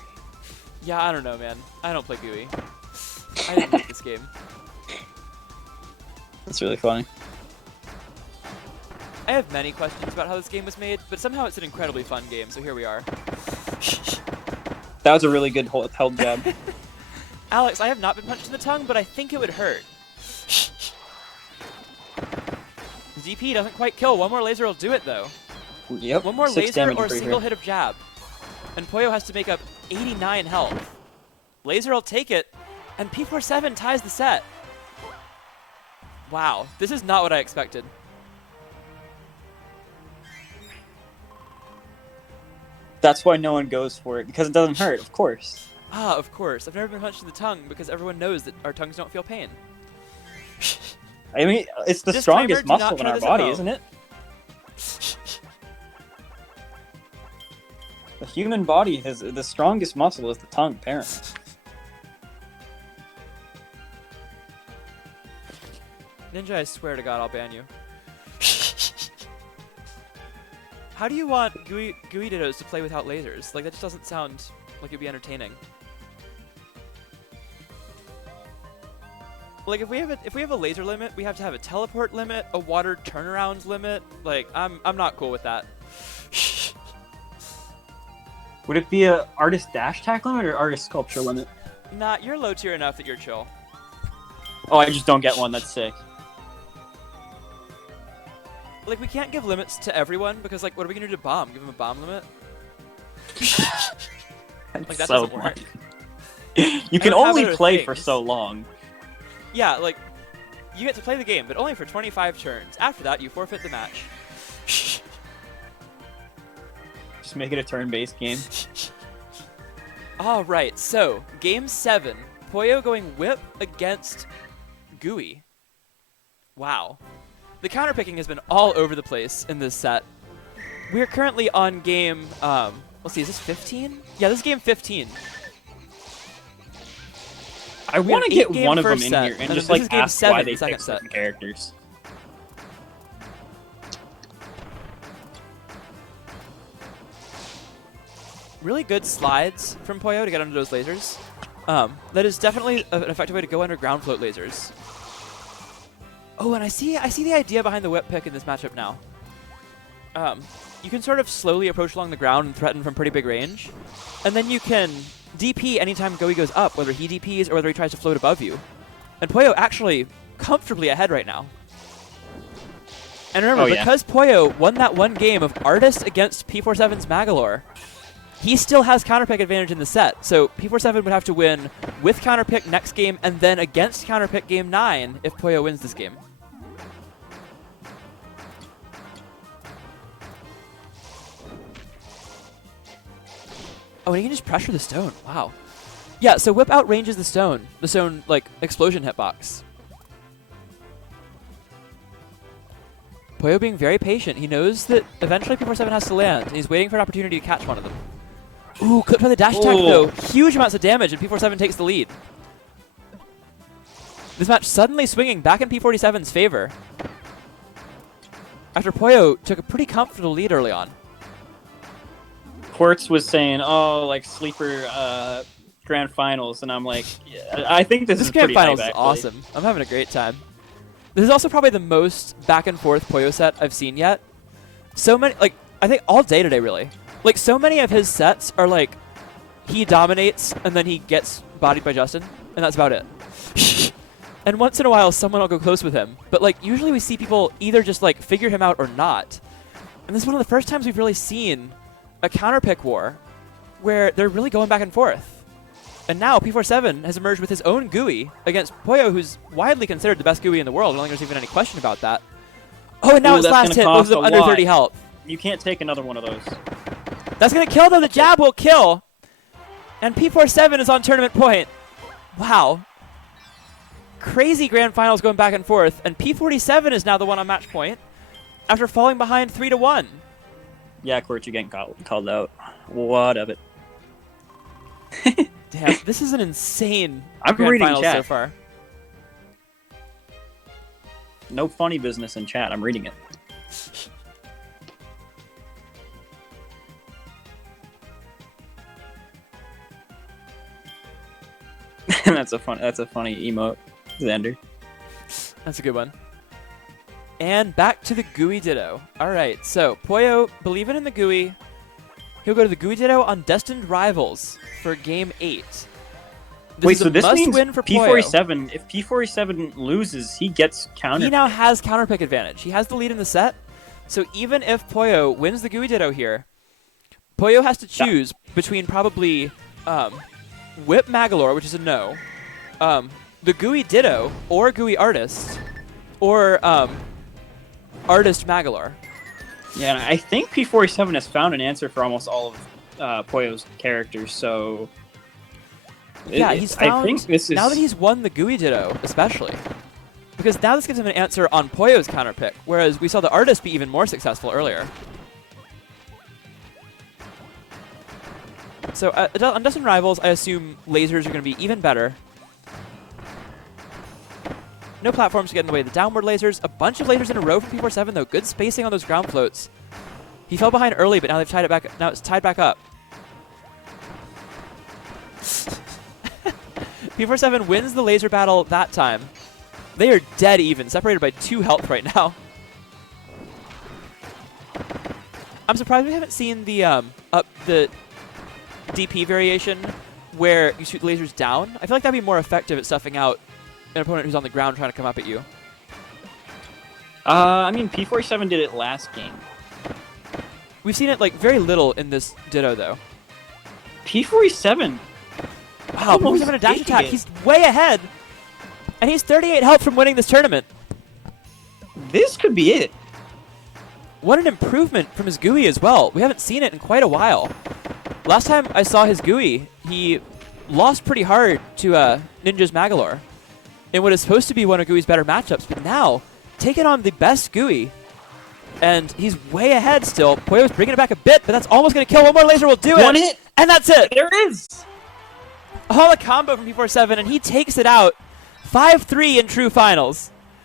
Yeah, I don't know, man. I don't play Gooey. I didn't like this game. That's really funny. I have many questions about how this game was made, but somehow it's an incredibly fun game, so here we are. That was a really good held jab. Alex, I have not been punched in the tongue, but I think it would hurt. ZP doesn't quite kill. One more laser will do it, though. Yep. One more laser or a single here. hit of jab. And Poyo has to make up 89 health. Laser will take it, and P47 ties the set. Wow, this is not what I expected. That's why no one goes for it, because it doesn't hurt, of course. Ah, of course. I've never been punched in the tongue because everyone knows that our tongues don't feel pain. I mean, it's the strongest muscle in our body, isn't it? The human body has the strongest muscle is the tongue, apparently. Ninja, I swear to God, I'll ban you. How do you want Gooey Dittos to play without lasers? Like, that just doesn't sound like it'd be entertaining. Like, if we have a laser limit, we have to have a teleport limit, a water turnaround limit. Like, I'm not cool with that. Would it be a artist dash attack limit or artist sculpture limit? Nah, you're low tier enough that you're chill. Oh, I just don't get one. That's sick. Like, we can't give limits to everyone because, like, what are we gonna do to bomb? Give him a bomb limit? Like, that so doesn't work. You can only play for so long. Yeah, like, you get to play the game, but only for 25 turns. After that, you forfeit the match. Just make it a turn-based game. All right, so game 7, Poyo going whip against Gooey. Wow. The counterpicking has been all over the place in this set. We're currently on game, let's see, is this 15? Yeah, this is game 15. I want to get one of them in set, here and just this is like game ask 7, why they the second pick set. certain characters. Really good slides from Poyo to get under those lasers. That is definitely an effective way to go under ground float lasers. Oh, and I see the idea behind the whip pick in this matchup now. You can sort of slowly approach along the ground and threaten from pretty big range, and then you can DP anytime Gooey goes up, whether he DPs or whether he tries to float above you. And Poyo actually comfortably ahead right now. And remember, because Poyo won that one game of Artist against P47's Magolor, he still has counterpick advantage in the set. So P47 would have to win with counterpick next game and then against counterpick game 9 if Poyo wins this game. Oh, and he can just pressure the stone. Wow. Yeah, so whip outranges the stone. The stone, like, explosion hitbox. Poyo being very patient. He knows that eventually P47 has to land, and he's waiting for an opportunity to catch one of them. Ooh, clipped by the dash attack, though. Huge amounts of damage, and P47 takes the lead. This match suddenly swinging back in P47's favor after Poyo took a pretty comfortable lead early on. Quartz was saying, "Oh, like sleeper grand finals," and I'm like, yeah, I think this is grand pretty finals hype, is awesome. I'm having a great time. This is also probably the most back and forth Poyo set I've seen yet. So many, like, I think all day today, really. Like, so many of his sets are like, he dominates and then he gets bodied by Justin, and that's about it. And once in a while, someone will go close with him. But, like, usually we see people either just, like, figure him out or not. And this is one of the first times we've really seen a counterpick war where they're really going back and forth. And now P47 has emerged with his own Gooey against Poyo, who's widely considered the best Gooey in the world. I don't think there's even any question about that. Oh, and now his last hit was under 30 health. You can't take another one of those. That's going to kill, though. The jab will kill. And P47 is on tournament point. Wow. crazy grand finals going back and forth, and P47 is now the one on match point after falling behind 3-1. Yeah, Court, you're getting called out. What of it? Damn, this is an insane I'm grand reading finals chat so far. No funny business in chat. I'm reading it. That's a funny emote, Xander. That's a good one. And back to the Gooey Ditto. All right, so Poyo, believing in the Gooey, he'll go to the Gooey Ditto on Destined Rivals for Game 8. Wait, so this means win for P47. If P47 loses, he gets counter. He now has counterpick advantage. He has the lead in the set. So even if Poyo wins the Gooey Ditto here, Poyo has to choose between probably Whip Magolor, which is a no, the Gooey Ditto, or Gooey Artist, or Artist Magolor. Yeah, and I think P47 has found an answer for almost all of Poyo's characters, so... Yeah, he's found, I think this is... now that he's won the Gooey Ditto, especially, because now this gives him an answer on Poyo's counterpick, whereas we saw the Artist be even more successful earlier. So on Destined Rivals, I assume lasers are going to be even better. No platforms to get in the way of the downward lasers. A bunch of lasers in a row for P47, though. Good spacing on those ground floats. He fell behind early, but now they've tied it back. Now it's tied back up. P47 wins the laser battle that time. They are dead even, separated by 2 health right now. I'm surprised we haven't seen the the DP variation where you shoot lasers down. I feel like that'd be more effective at stuffing out an opponent who's on the ground trying to come up at you. I mean, P47 did it last game. We've seen it like very little in this Ditto, though. P47. Wow, P47 a dash attack. He's way ahead, and he's 38 health from winning this tournament. This could be it. What an improvement from his Gooey as well. We haven't seen it in quite a while. Last time I saw his Gooey, he lost pretty hard to Ninja's Magolor in what is supposed to be one of Gooey's better matchups, but now taking on the best Gooey, and he's way ahead still. Poyo's bringing it back a bit, but that's almost going to kill. One more laser will do it. One hit. And that's it. There it is. All a combo from P47, and he takes it out 5-3 in true finals.